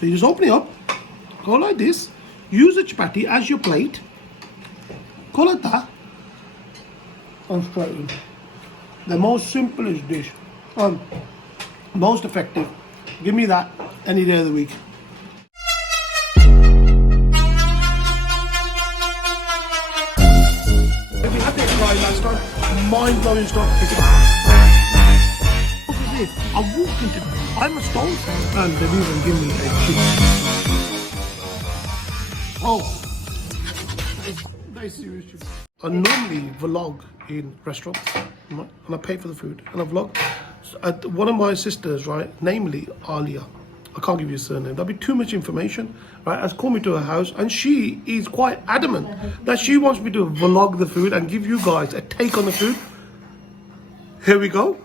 So you just open it up, go like this, use the chapati as your plate, go like that, and straight in. The most simplest dish, most effective. Give me that any day of the week. If we had this try last time, mind-blowing stuff. I walked into, I'm a stone, and they've even given me a cheese. Oh, very serious. I normally vlog in restaurants, right? And I pay for the food, and I vlog. So one of my sisters, right, namely Aliyah, I can't give you a surname, that'd be too much information, right, has called me to her house, and she is quite adamant that she wants me to vlog the food and give you guys a take on the food. Here we go.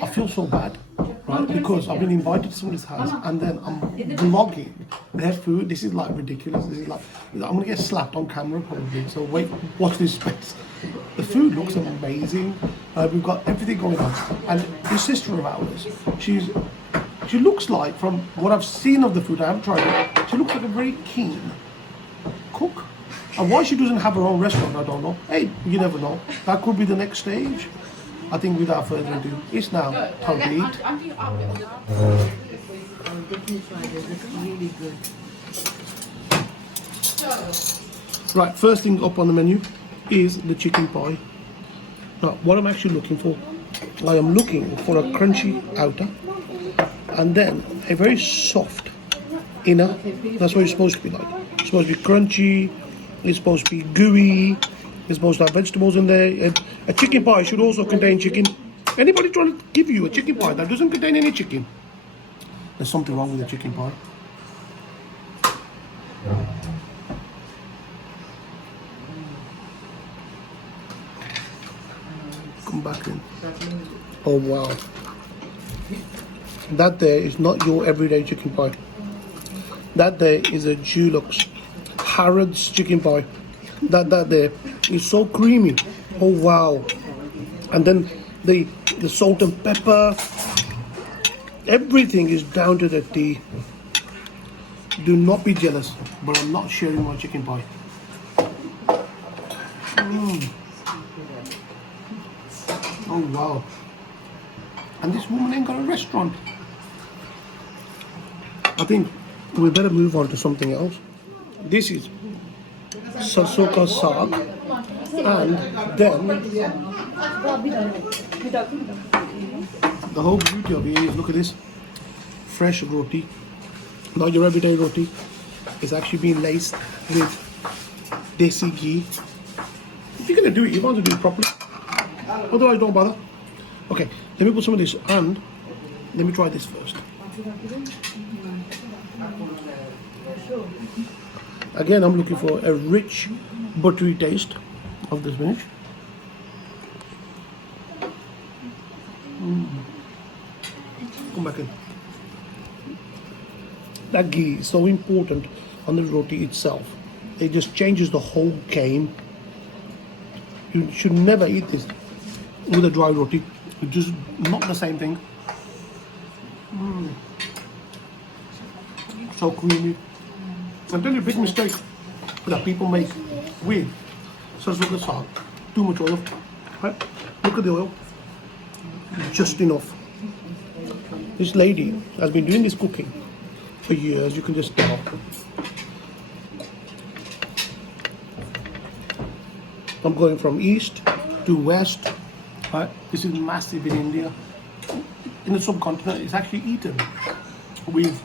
I feel so bad, right? Because I've been invited to somebody's house and then I'm vlogging their food. This is like ridiculous. This is like, I'm gonna get slapped on camera probably. So wait, watch this space. The food looks amazing. We've got everything going on. And this sister of ours, she looks like, from what I've seen of the food, I haven't tried it, she looks like a very keen cook. And why she doesn't have her own restaurant, I don't know. Hey, you never know. That could be the next stage. I think without further ado, it's now time to eat. Really good. Right, first thing up on the menu is the chicken pie. Now, what I'm actually looking for, I am looking for a crunchy outer and then a very soft inner. That's what it's supposed to be like. It's supposed to be crunchy, it's supposed to be gooey, it's supposed to have vegetables in there. A chicken pie should also contain chicken. Anybody trying to give you a chicken pie that doesn't contain any chicken, there's something wrong with the chicken pie. Come back in. Oh wow. That there is not your everyday chicken pie. That there is a Dulux Harrods chicken pie. That there is so creamy. Oh wow. And then the salt and pepper, everything is down to the T. Do not be jealous, but I'm not sharing my chicken pie. Oh wow. And this woman ain't got a restaurant. I think we better move on to something else. This is Sarson ka Saag, and then the whole beauty of it is, look at this, fresh roti, not your everyday roti. It's actually being laced with desi ghee. If you're gonna do it, you want to do it properly. Otherwise, don't bother. Okay, let me put some of this, and let me try this first. Again, I'm looking for a rich, buttery taste of the spinach. Come back in. That ghee is so important on the roti itself. It just changes the whole game. You should never eat this with a dry roti. It's just not the same thing. So creamy. I'll tell you a big mistake that people make with sarson ka saag. Too much oil. Right? Look at the oil. Just enough. This lady has been doing this cooking for years. You can just tell. I'm going from east to west. Right? This is massive in India. In the subcontinent, it's actually eaten with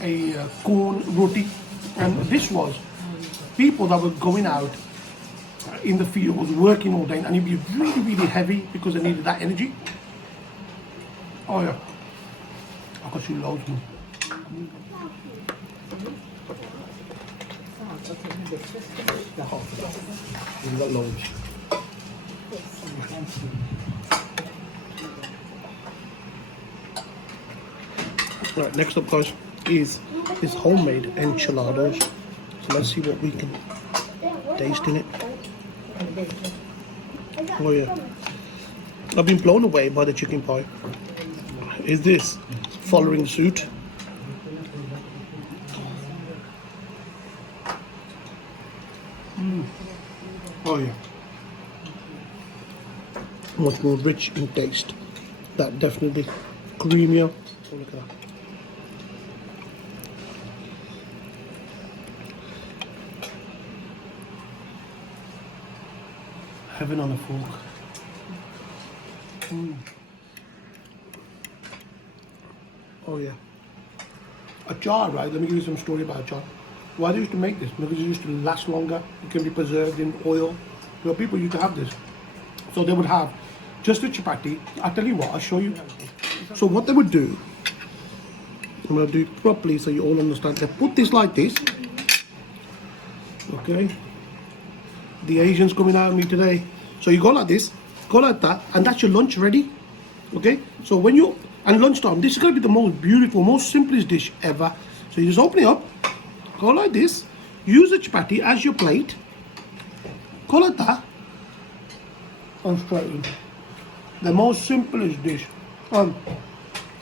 a corn roti. And this was people that were going out in the fields working all day, and you'd be really, really heavy because they needed that energy. Oh yeah, I got you loads more. We've got loads. Right, next up, guys, is this homemade enchiladas. So let's see what we can taste in it. Oh yeah, I've been blown away by the chicken pie. Is this following suit? Oh yeah, much more rich in taste. That definitely creamier. Oh, look at that. Heaven on a fork. Oh yeah. A jar, right? Let me give you some story about a jar. Why they used to make this? Because it used to last longer. It can be preserved in oil. You know, people used to have this. So they would have just a chapati. I'll tell you what, I'll show you. So what they would do, I'm going to do it properly so you all understand. They put this like this. Okay. The Asians coming out of me today. So you go like this, go like that, and that's your lunch ready. Okay? So when you, and lunchtime, this is going to be the most beautiful, most simplest dish ever. So you just open it up, go like this, use the chapati as your plate, go like that, and straight in. The most simplest dish,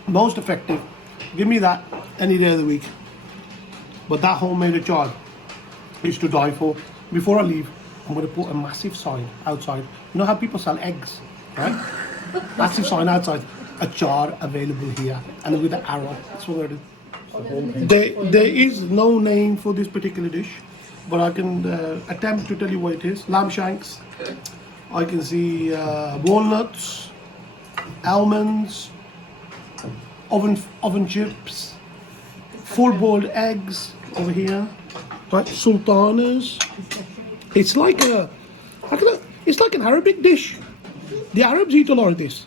most effective. Give me that any day of the week. But that homemade achar is to die for. Before I leave, I'm going to put a massive sign outside. You know how people sell eggs, right? Massive sign outside. Achar available here, and with the arrow. That's what we're doing. There is no name for this particular dish, but I can attempt to tell you what it is. Lamb shanks. I can see walnuts, almonds, oven chips, full-boiled eggs over here, right? Sultanas. It's like it's like an Arabic dish. The Arabs eat a lot of this.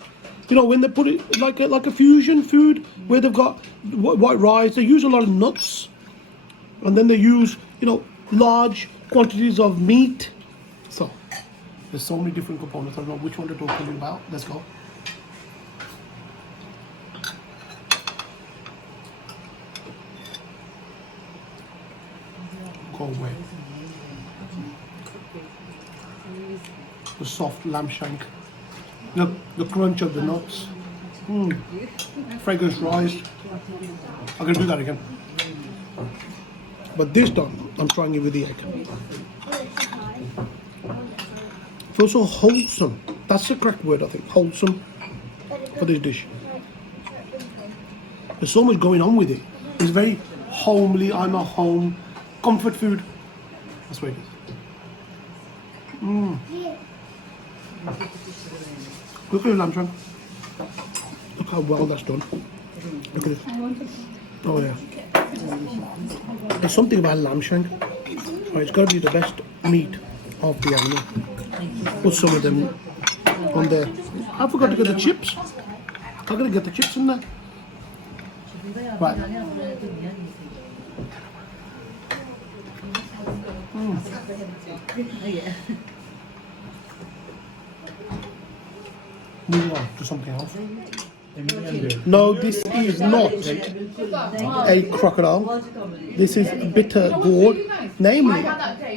You know, when they put it like a fusion food where they've got white rice, they use a lot of nuts, and then they use, you know, large quantities of meat. So there's so many different components. I don't know which one to talk to you about. Let's go. Go away. The soft lamb shank. Look, the crunch of the nuts. Fragrance rice. I'm going to do that again. But this time, I'm trying it with the egg. Feels so wholesome. That's the correct word, I think. Wholesome for this dish. There's so much going on with it. It's very homely. I'm at home. Comfort food. That's what it is. Look at the lamb shank. Look how well that's done. Look at it. Oh yeah. There's something about lamb shank. Oh, it's got to be the best meat of the animal. Put some of them on there. I forgot to get the chips. I'm going to get the chips in there. Right. Moving on to something else. No, this is not a crocodile. This is bitter gourd, namely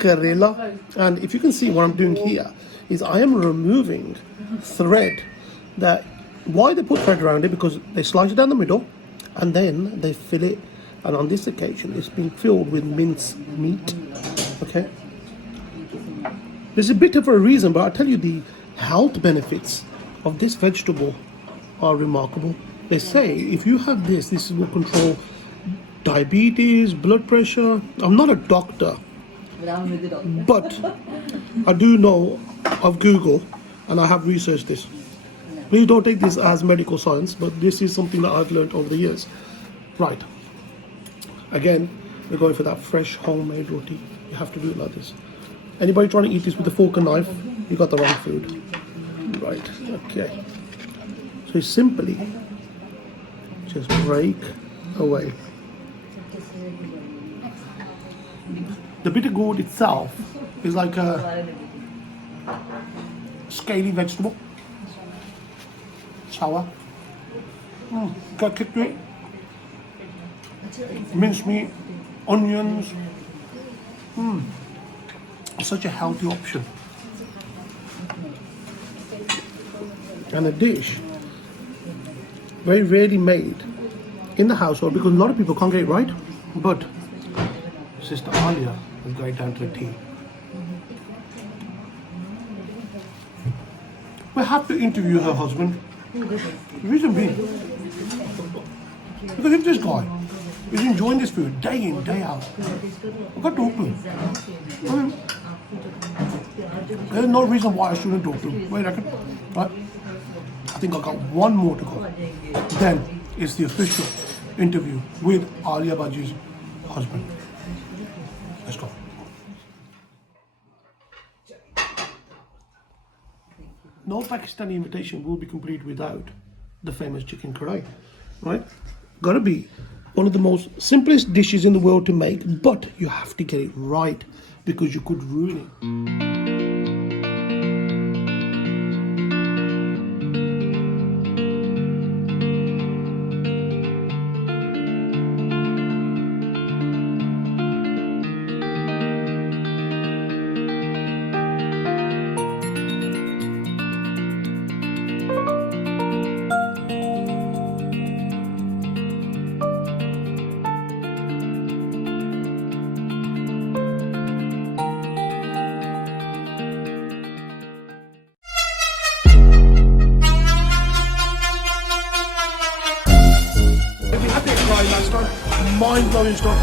Karela. And if you can see what I'm doing here, is I am removing thread. That why they put thread around it, because they slice it down the middle and then they fill it. And on this occasion, it's been filled with minced meat. Okay. This is bitter for a reason, but I'll tell you the health benefits of this vegetable are remarkable. They say if you have this will control diabetes, blood pressure. I'm not a doctor, but I do know of Google, and I have researched this. Please don't take this as medical science, but this is something that I've learned over the years. Right. Again, we're going for that fresh homemade roti. You have to do it like this. Anybody trying to eat this with a fork and knife, you got the wrong food. Right, okay. So you simply just break away. The bitter gourd itself is like a scaly vegetable. Sour. Got kicked to it. Minced meat, onions. Such a healthy option. And a dish very rarely made in the household because a lot of people can't get it right. But Sister Aliyah has got it down to a T. We have to interview her husband. The reason being, because if this guy is enjoying this food day in, day out, I've got to talk to him. There's no reason why I shouldn't talk to him. Wait a second. Right? I think I got one more to go. Then it's the official interview with Aliyah Baji's husband. Let's go. No Pakistani invitation will be complete without the famous chicken Karahi, right? Gotta be one of the most simplest dishes in the world to make, but you have to get it right because you could ruin it. Last time, mind-blowing stuff.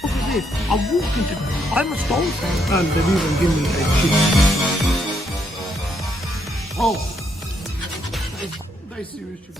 What is this? I walked into it. I'm a stone and they even give me a cheese. Oh, they seriously.